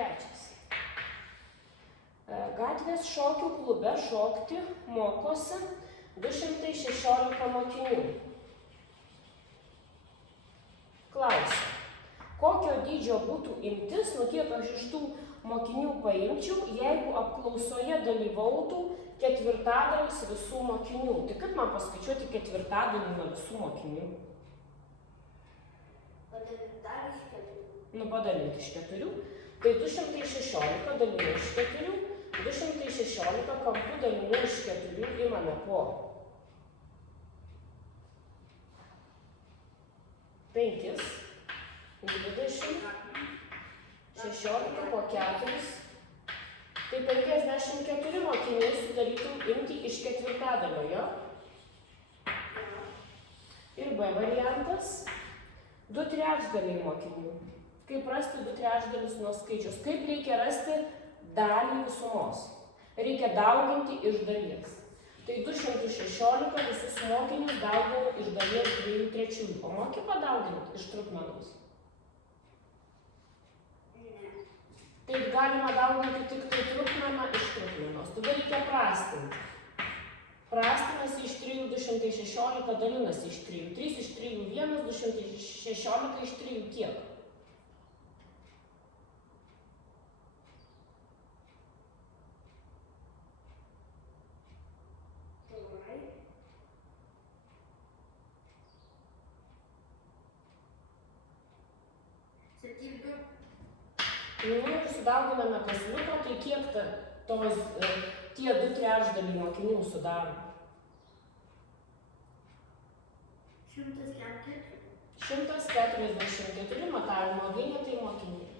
Trečias. Gatvės šokių klube šokti mokosi 216 mokinių. Klausia, kokio dydžio būtų imtis, nu kiek aš iš tų mokinių paimčiau, jeigu apklausoje dalyvautų ketvirtadalis visų mokinių. Tai kaip man paskaičiuoti ketvirtadalį nuo visų mokinių? Padalinti iš 4. Tai 216 dalinu iš 4. 216 kampų dalinu iš 4 imame po 5, 20, 16 po 4. Tai 54 mokiniai sudarytų imti iš ketvirtadalio, jo? Ir B variantas 2/3 mokinių. Kaip rasti 2/3 nuo skaičius? Kaip reikia rasti dalį visumos? Reikia dauginti iš dalies. Tai 216 visus mokinius dauginu iš dalies 2/3. O moki padauginti iš trupmenos? Taip galima dauginti tik tai trupmeną iš trupmenos. Tada reikia prastinti. Prastinasi iš 3 216 dalinasi iš 3. 3 iš 3 1, 216 iš 3 kiek? Ir sudauginame kas liko, tai kiek tie 2/3 mokinių sudaro? 144 matavimo vienetai mokiniai.